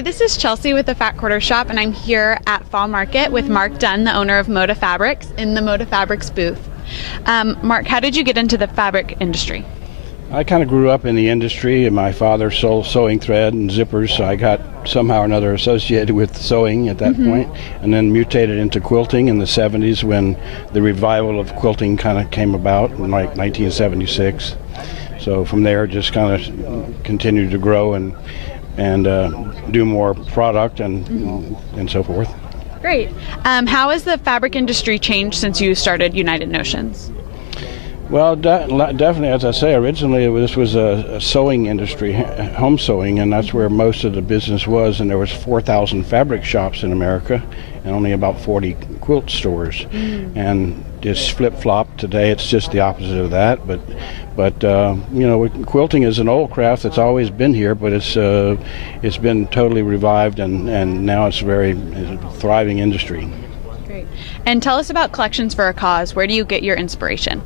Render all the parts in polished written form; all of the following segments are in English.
Hi, this is Chelsea with the Fat Quarter Shop, and I'm here at Fall Market with Mark Dunn, the owner of Moda Fabrics, in the Moda Fabrics booth. Mark, how did you get into the fabric industry? I kind of grew up in the industry, and my father sold sewing thread and zippers, so I got somehow or another associated with sewing at that point, and then mutated into quilting in the 70s when the revival of quilting kind of came about in like 1976. So from there, just kind of continued to grow and do more product and so forth. Great. How has the fabric industry changed since you started United Notions? Well, definitely, as I say, originally this was a sewing industry, home sewing, and that's where most of the business was. And there was 4,000 fabric shops in America, and only about 40 quilt stores. And it's flip-flopped today. It's just the opposite of that. But you know, quilting is an old craft that's always been here, but it's been totally revived, and now it's a thriving industry. Great. And tell us about Collections for a Cause. Where do you get your inspiration?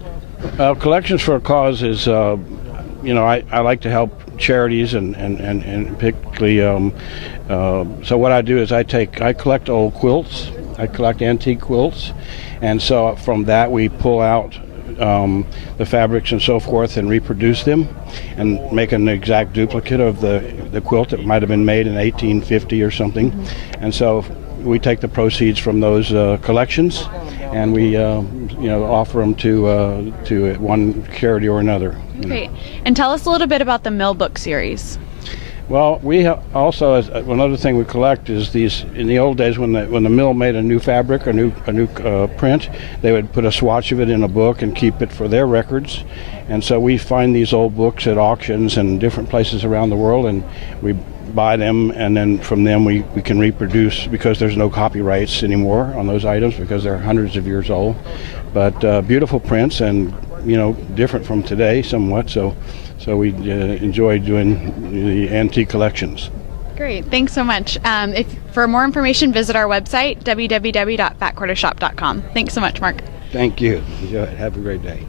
Collections for a Cause is, you know, I like to help charities and particularly, so what I do is I collect old quilts, I collect antique quilts, and so from that we pull out the fabrics and so forth and reproduce them and make an exact duplicate of the quilt that might have been made in 1850 or something. And so we take the proceeds from those collections and we you know, offer them to one charity or another. Great. And tell us a little bit about the Mill Book series. Well, we also, another thing we collect is these. In the old days, when the mill made a new fabric, a new print, they would put a swatch of it in a book and keep it for their records. And so we find these old books at auctions and different places around the world, and we buy them, and then from them we can reproduce, because there's no copyrights anymore on those items because they're hundreds of years old. But beautiful prints, and you know, different from today somewhat. So we enjoy doing the antique collections. Great, thanks so much. For more information, visit our website, www.fatquartershop.com. Thanks so much, Mark. Thank you. Have a great day.